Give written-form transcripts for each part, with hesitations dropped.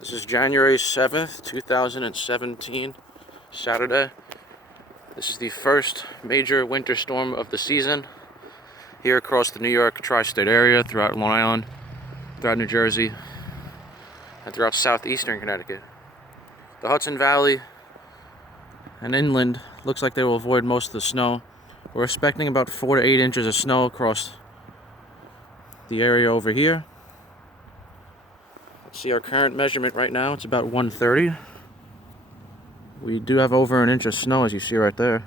This is January 7th, 2017, Saturday. This is the first major winter storm of the season here across the New York tri-state area, throughout Long Island, throughout New Jersey, and throughout southeastern Connecticut. The Hudson Valley and inland looks like they will avoid most of the snow. We're expecting about 4 to 8 inches of snow across the area over here. Let's see our current measurement right now. It's about 1:30. We do have over an inch of snow, as you see right there.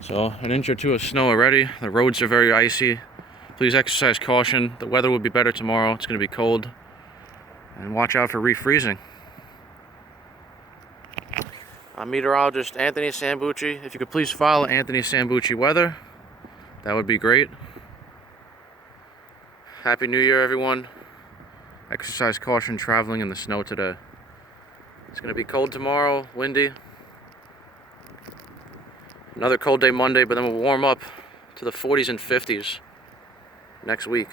So an inch or two of snow already. The roads are very icy. Please exercise caution. The weather will be better tomorrow. It's going to be cold. And watch out for refreezing. I'm meteorologist Anthony Sambucci. If you could please follow Anthony Sambucci Weather, that would be great. Happy New Year, everyone. Exercise caution traveling in the snow today. It's going to be cold tomorrow, windy. Another cold day Monday, but then we'll warm up to the 40s and 50s next week.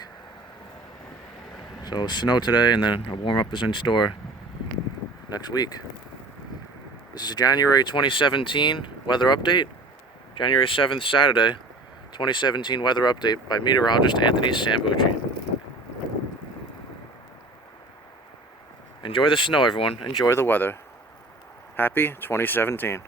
So snow today, and then a warm up is in store next week. This is January 2017 weather update. January 7th, Saturday, 2017 weather update by meteorologist Anthony Sambucci. Enjoy the snow, everyone. Enjoy the weather. Happy 2017.